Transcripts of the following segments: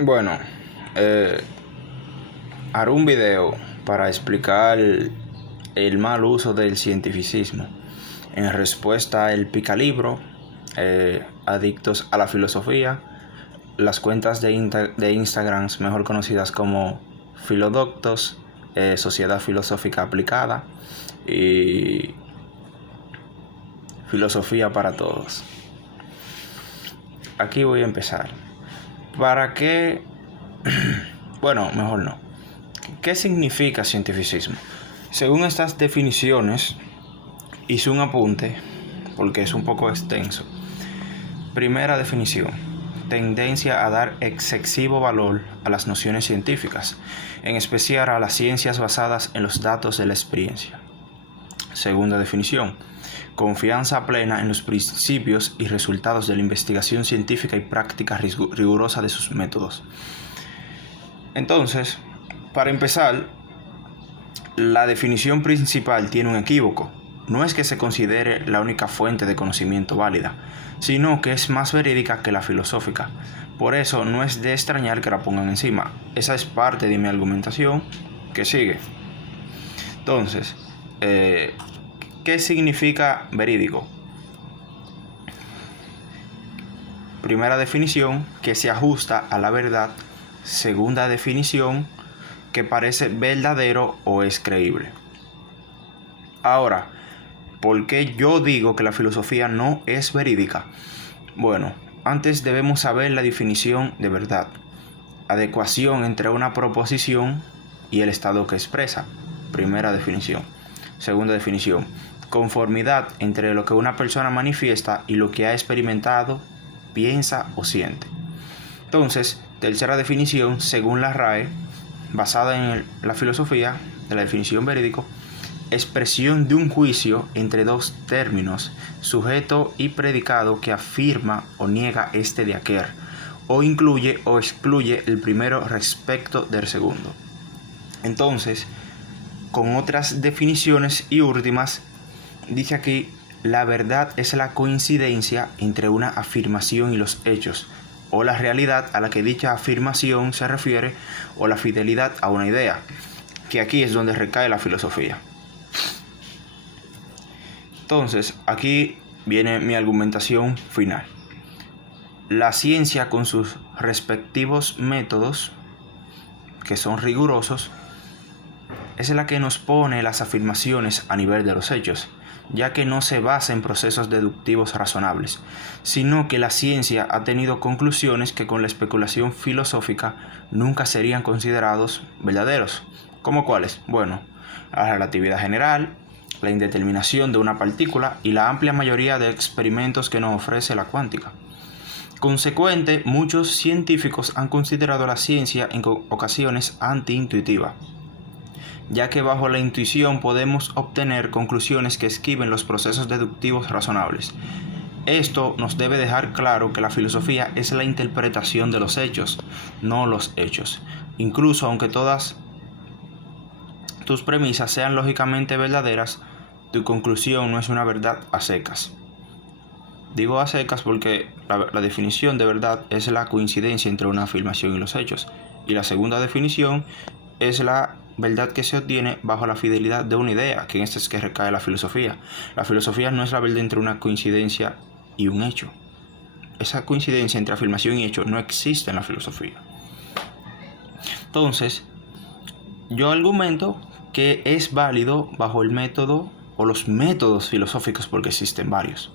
Bueno, eh, haré un video para explicar el mal uso del cientificismo en respuesta al picalibro, adictos a la filosofía, las cuentas de Instagram mejor conocidas como Filodoctos, Sociedad Filosófica Aplicada y Filosofía para Todos. Aquí voy a empezar. ¿Para qué? Bueno, mejor no. ¿Qué significa cientificismo? Según estas definiciones, hice un apunte porque es un poco extenso. Primera definición: tendencia a dar excesivo valor a las nociones científicas, en especial a las ciencias basadas en los datos de la experiencia. Segunda definición: confianza plena en los principios y resultados de la investigación científica y práctica rigurosa de sus métodos. Entonces, para empezar, la definición principal tiene un equívoco. No es que se considere la única fuente de conocimiento válida, sino que es más verídica que la filosófica. Por eso no es de extrañar que la pongan encima. Esa es parte de mi argumentación que sigue. Entonces, ¿qué significa verídico? Primera definición, que se ajusta a la verdad. Segunda definición, que parece verdadero o es creíble. Ahora, ¿por qué yo digo que la filosofía no es verídica? Bueno, antes debemos saber la definición de verdad. Adecuación entre una proposición y el estado que expresa. Primera definición. Segunda definición: conformidad entre lo que una persona manifiesta y lo que ha experimentado, piensa o siente. Entonces, tercera definición, según la RAE, basada en la filosofía de la definición verídico: expresión de un juicio entre dos términos, sujeto y predicado, que afirma o niega este de aquel, o incluye o excluye el primero respecto del segundo. Entonces, con otras definiciones y últimas, dice aquí: la verdad es la coincidencia entre una afirmación y los hechos, o la realidad a la que dicha afirmación se refiere, o la fidelidad a una idea, que aquí es donde recae la filosofía. Entonces, aquí viene mi argumentación final. La ciencia, con sus respectivos métodos, que son rigurosos, es la que nos pone las afirmaciones a nivel de los hechos, ya que no se basa en procesos deductivos razonables, sino que la ciencia ha tenido conclusiones que con la especulación filosófica nunca serían considerados verdaderos. ¿Cómo cuáles? Bueno, la relatividad general, la indeterminación de una partícula y la amplia mayoría de experimentos que nos ofrece la cuántica. Consecuente, muchos científicos han considerado la ciencia en ocasiones antiintuitiva, ya que bajo la intuición podemos obtener conclusiones que esquiven los procesos deductivos razonables. Esto nos debe dejar claro que la filosofía es la interpretación de los hechos, no los hechos. Incluso aunque todas tus premisas sean lógicamente verdaderas, tu conclusión no es una verdad a secas. Digo a secas porque la definición de verdad es la coincidencia entre una afirmación y los hechos, y la segunda definición es la verdad que se obtiene bajo la fidelidad de una idea, que en este es que recae la filosofía. La filosofía no es la verdad entre una coincidencia y un hecho. Esa coincidencia entre afirmación y hecho no existe en la filosofía. Entonces, yo argumento que es válido bajo el método o los métodos filosóficos, porque existen varios.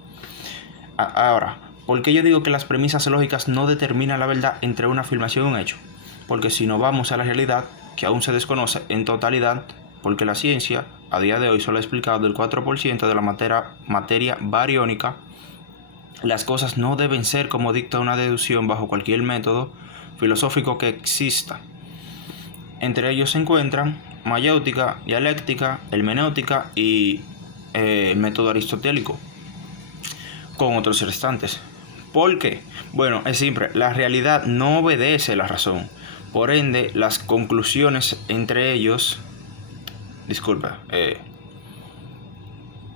Ahora, ¿por qué yo digo que las premisas lógicas no determinan la verdad entre una afirmación y un hecho? Porque si no vamos a la realidad, que aún se desconoce en totalidad, porque la ciencia a día de hoy solo ha explicado el 4% de la materia bariónica, las cosas no deben ser como dicta una deducción bajo cualquier método filosófico que exista. Entre ellos se encuentran mayéutica, dialéctica, hermenéutica y el método aristotélico, con otros restantes. ¿Por qué? Bueno, es simple: la realidad no obedece a la razón. Por ende, las conclusiones entre ellos...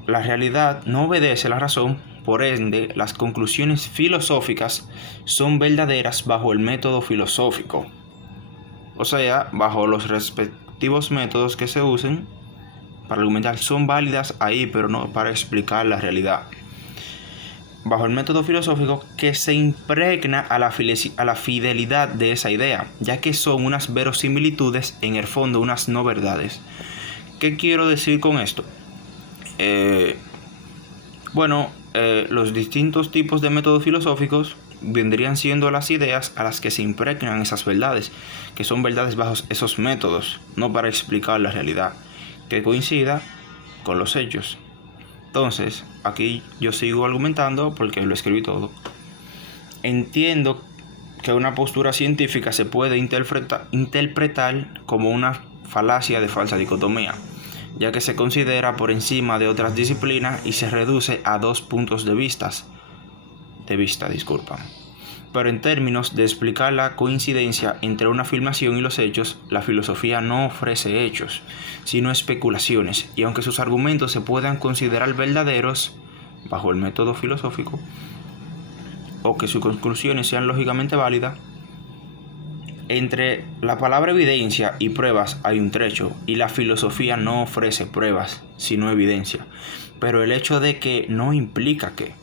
la realidad no obedece a la razón, Por ende, las conclusiones filosóficas son verdaderas bajo el método filosófico, o sea, bajo los respectivos métodos que se usen para argumentar. Son válidas ahí, pero no para explicar la realidad. Bajo el método filosófico que se impregna a la fidelidad de esa idea, ya que son unas verosimilitudes, en el fondo unas no verdades. ¿Qué quiero decir con esto? Los distintos tipos de métodos filosóficos vendrían siendo las ideas a las que se impregnan esas verdades, que son verdades bajo esos métodos, no para explicar la realidad, que coincida con los hechos. Entonces, aquí yo sigo argumentando porque lo escribí todo. Entiendo que una postura científica se puede interpretar como una falacia de falsa dicotomía, ya que se considera por encima de otras disciplinas y se reduce a dos puntos de vista. Pero en términos de explicar la coincidencia entre una afirmación y los hechos, la filosofía no ofrece hechos, sino especulaciones, y aunque sus argumentos se puedan considerar verdaderos bajo el método filosófico, o que sus conclusiones sean lógicamente válidas, entre la palabra evidencia y pruebas hay un trecho, y la filosofía no ofrece pruebas, sino evidencia. Pero el hecho de que no implica que.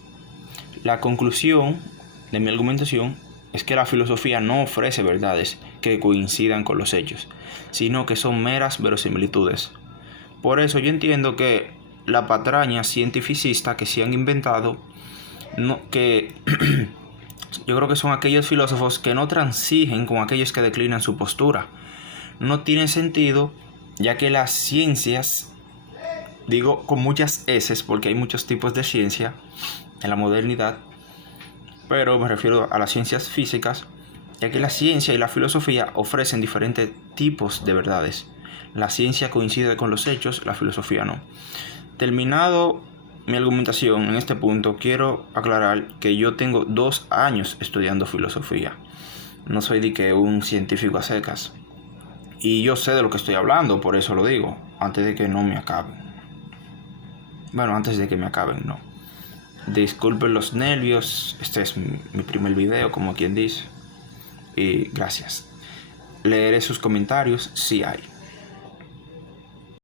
La conclusión de mi argumentación es que la filosofía no ofrece verdades que coincidan con los hechos, sino que son meras verosimilitudes. Por eso yo entiendo que la patraña cientificista que se han inventado, yo creo que son aquellos filósofos que no transigen con aquellos que declinan su postura. No tiene sentido, ya que las ciencias, digo con muchas S porque hay muchos tipos de ciencia en la modernidad, pero me refiero a las ciencias físicas, ya que la ciencia y la filosofía ofrecen diferentes tipos de verdades. La ciencia coincide con los hechos, la filosofía no. Terminado mi argumentación en este punto, quiero aclarar que yo tengo 2 años estudiando filosofía. No soy de que un científico a secas. Y yo sé de lo que estoy hablando, por eso lo digo, antes de que no me acaben. Bueno, antes de que me acaben, no. Disculpen los nervios, este es mi primer video, como quien dice. Y gracias. Leeré sus comentarios si hay.